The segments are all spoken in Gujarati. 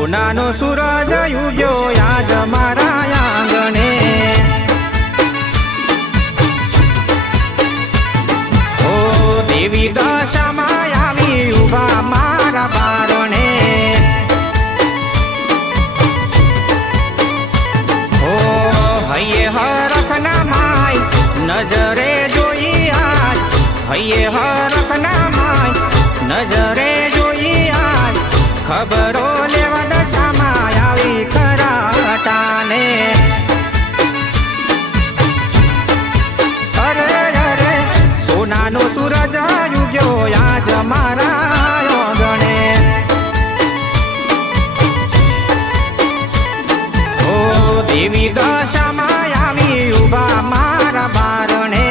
સોનાનો સૂરજ ઉગ્યો આજ મારા આંગણે. ઓ દેવી દશામાં આવી ઉભા મારા બારણે. ઓ હૈયે હરખના માય નજરે જોઈ આજ. હૈયે હરખના માય નજરે જોઈ આજ. ખબરો લેવા દશામાં આવી કરાટાને. અરે અરે સોનાનો સૂરજ ઉગ્યો આજ મારા આંગણે. ઓ દેવી દશામાં આવી ઉભા મારા બારણે.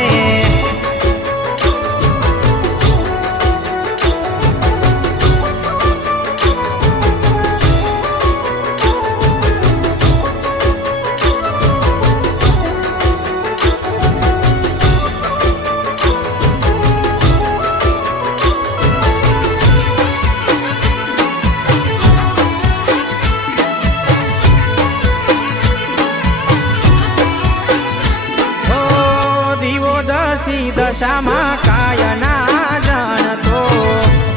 દશામાં કાયના જાણતો.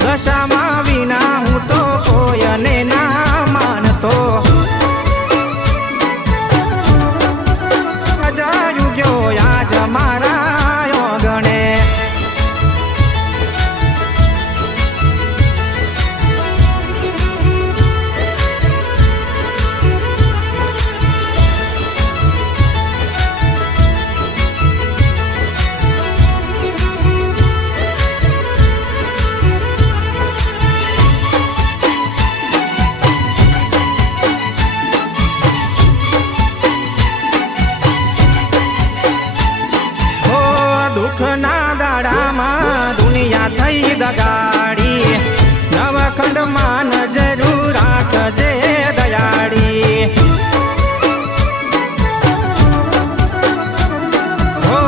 દશામાં વિના હું તો કોયને ના માનતો. અજાયું ગયો આજ મારા આંગણે. દુઃખના દાડામાં દુનિયા થઈ દગાડી. નવખંડમાં નજરું રાખજે દયાળી. હો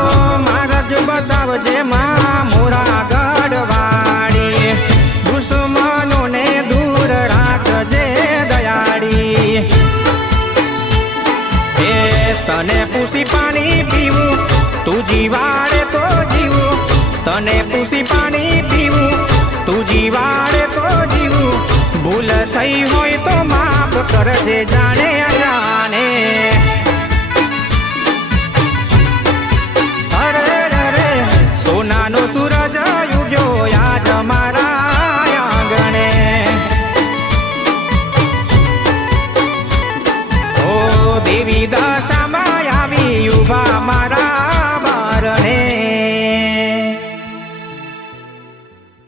મારજ બતાવજે માં મોરા ગઢવાળી. દુશ્મનોને દૂર રાખજે દયાળી. એ તને પૂછી પાણી પીવું તું જીવાડે તો જીવું. તને પૂછી પાણી પીવું તું જીવાડે તો જીવું. ભૂલ થઈ હોય તો માફ કરજે જાણે અજાણે. અરે અરે સોનાનો સૂરજ ઉગ્યો આજ મારા આંગણે. ઓ દેવી દશામાં